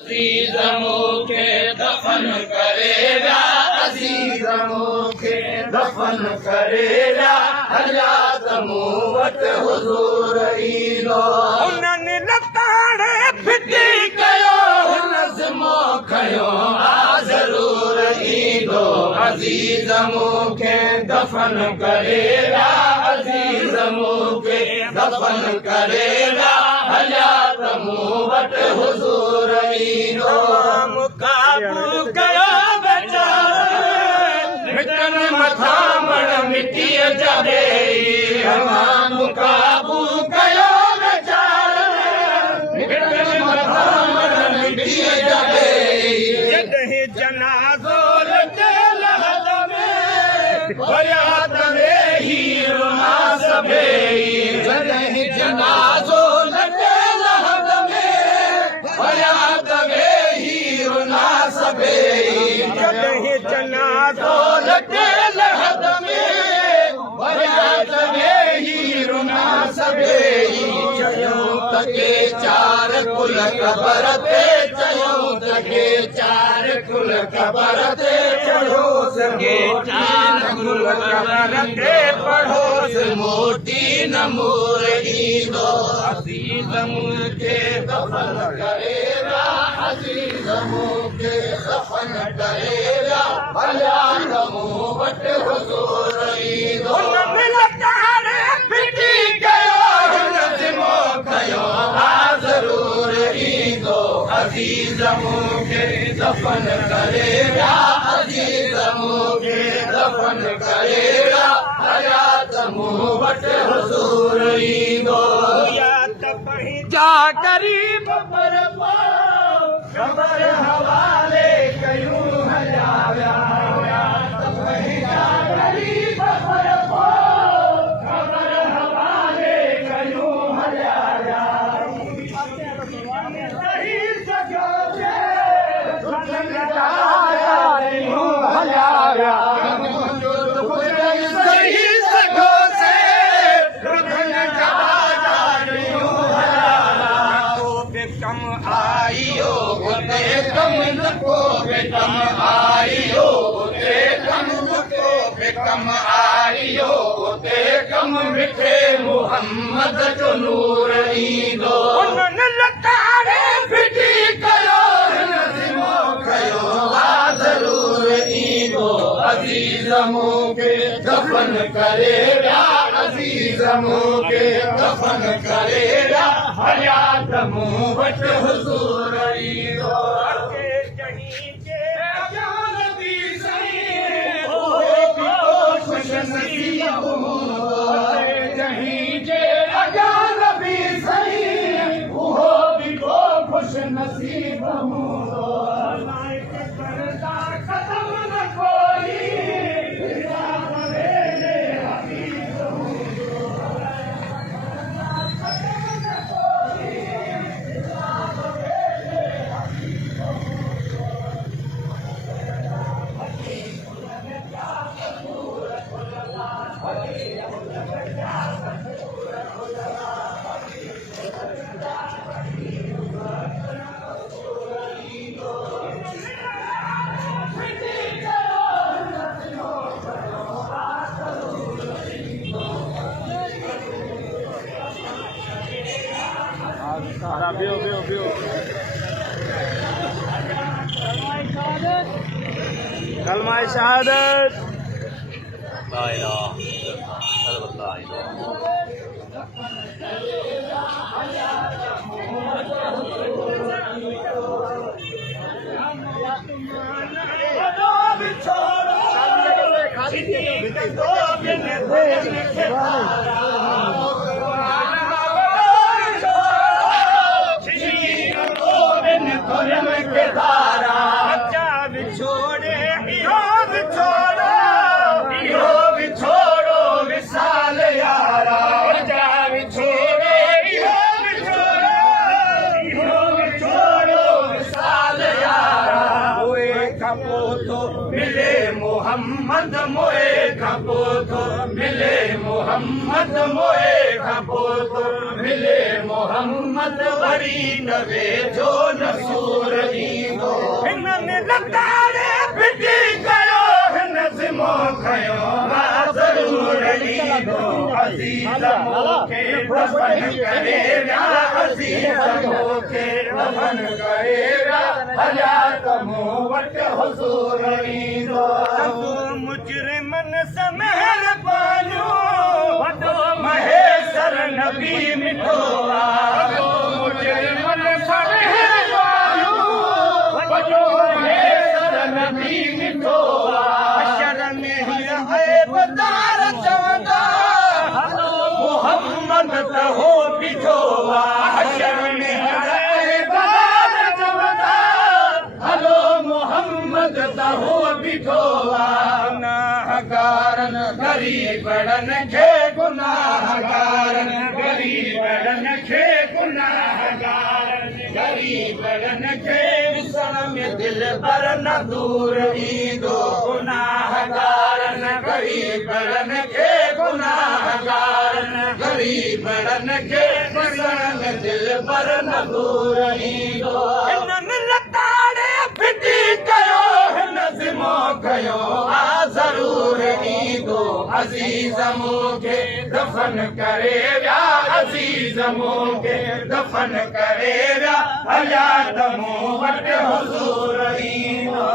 अजीज मूंखे दफ़न करेगा, अजीज मूंखे दफ़न करेगा, हयात मूं वटि हुज़ूर ईंदो। उन्हनि लताड़े फिटी कयो हुन ज़िमो खयो आ ज़रूर ईंदो। अजीज मूंखे दफ़न करेगा, अजीज मूंखे दफ़न करेगा, हयात मूं वटि हुज़ूर ईंदो। मुक़ाबू कयो बेचारे मिटनि मथां मण मिटीअ जा ॾेई, मुक़ाबू कयो वीचारे मिटनि मथां मण मिटीअ जा ॾेई। जॾहिं जनाज़ो लटे लहद में फरियाद वेही रुना सभेई। जॾहिं जनाज़ो लटे लहद में फरियाद वेही रुना सभेई। जॾहिं जनाज़ो लटे लहद में फरियाद वेही रुना सभेई। चयूं त के चार कुल क़बर ते, चयूं त के चार कुल क़बर ते चढ़ोस चार कुल क़बर ते पढ़ोस मोटी न मोर ईंदो। अजीज मूंखे दफ़न करेगा, अजीज मूंखे दफ़न करेगा, हयात मूं वटि हुज़ूर ईंदो। उन्हनि लताड़े फिटी कयो हुन ज़िमो खयो आ ज़रूर ईंदो। अजीज मूंखे दफ़न करेगा, अजीज मूंखे दफ़न करेगा, हयात मूं वटि हुज़ूर ईंदो। या त पंहिंजा ग़रीब ख़बर पाओ, ख़बर हवाले कयूं हलिया विया हुया। पंहिंजा ग़रीब ख़बर पाओ, ख़बर हवाले कयूं हलिया विया। सही सघो जे दुखनि जा ॾींहं हलिया विया। सही सघो जे दुखनि जा ॾींहं हलिया विया। कम आइयो उते कम न को बे कम आइयो उते कम न को बे कम आइयो उते कम मिठे मुहम्मद जो नूर ईंदो। उन्हनि लताड़े फिटी कयो हिन ज़िमो खयो आ ज़रूर ईंदो। अजीज मूंखे दफ़न करेगा, अजीज मूंखे दफ़न करेगा, हयात मूं वटि हुज़ूर ईंदो। ख़ुशनसीब जहीं जे अॻियां नबी सही, उहो बि को ख़ुशनसीब हूंदो। ख़तम न कोई कलमा शहादत। ला इलाहा इल्लल्लाह मिले मोहम्मद मोए खपो थो, मिले मोहम्मद मोए खपो थो, मिले मोहम्मद वरी न वेझो न सूर मूंखे दफ़न करे विया अज़ीज़ मूंखे दफ़न करे विया हयात मूं वटि हुज़ूर ईंदो मुजरिमन से मेहरबानियूं वॾो महेसर नबी मिठो आहे मुजरिमन से मेहरबानियूं वॾो महेसर नबी मिठो आहे हशर में हीअ ऐबदार चवंदा मोहम्मद त हो बीठो आहे हशर में ऐबदार चवंदा हलो मोहम्मद त हो बीठो आहे गुनाहगारन गरीबड़नि खे गुनाहगारनि गरीबड़नि खे गुनाहगारनि गरीबड़नि खे ॾिसण में दिलि पर न दूर ईंदो गुनाहगारनि गरीबड़नि खे गुनाहगारनि गरीबड़नि खे ॾिसण में दिलि पर न दूर ईंदो इन्हनि लताड़े फिटी कयो हिन ज़िमो कयो आ ज़रूर ईंदो अज़ीज़ मूंखे दफ़न करे विया अज़ीज़ मूंखे दफ़न करे विया हयात मूं वटि हुज़ूर ईंदो